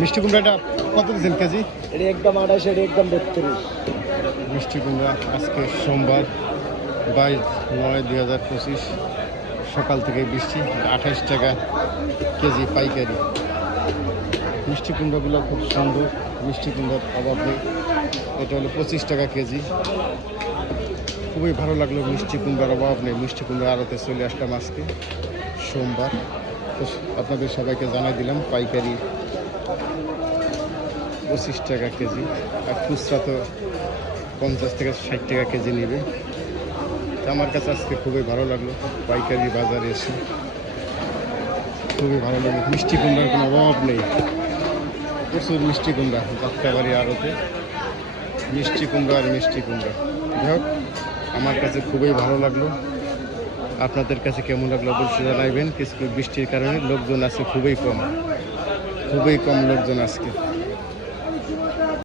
মিষ্টি কুমড়াটা কত দিচ্ছেন কেজি? এটা একদম 28, এটা একদম 32। মিষ্টি কুমড়া আজকে সোমবার 22/9/2025 সকাল থেকে বৃষ্টি 28 টাকা কেজি পাইকারি। মিষ্টি কুমড়াগুলো খুব সুন্দর, মিষ্টি কুমড়ার অভাব নেই। এটা হলো 25 টাকা কেজি। খুবই ভালো লাগলো, মিষ্টি কুমড়ার অভাব নেই। মিষ্টি কুমড়া আড়তে চলে আসলাম আজকে সোমবার। তো আপনাদের সবাইকে জানাই দিলাম পাইকারি 25 টাকা কেজি, আর খুচরা তো 50 থেকে 60 টাকা কেজি নেবে। তো আমার কাছে আজকে খুবই ভালো লাগলো পাইকারি বাজারে এসে, খুবই ভালো লাগলো। মিষ্টি কুমড়ার কোনো অভাব নেই, প্রচুর মিষ্টি কুমড়া যাত্রাবাড়ি আড়তে, মিষ্টি কুমড়া আর মিষ্টি কুমড়া। যাই হোক, আমার কাছে খুবই ভালো লাগলো। আপনাদের কাছে কেমন লাগলো অবশ্যই জানাইবেন। কিছু বৃষ্টির কারণে লোকজন আছে খুবই কম, খুবই কম লোকজন আজকে।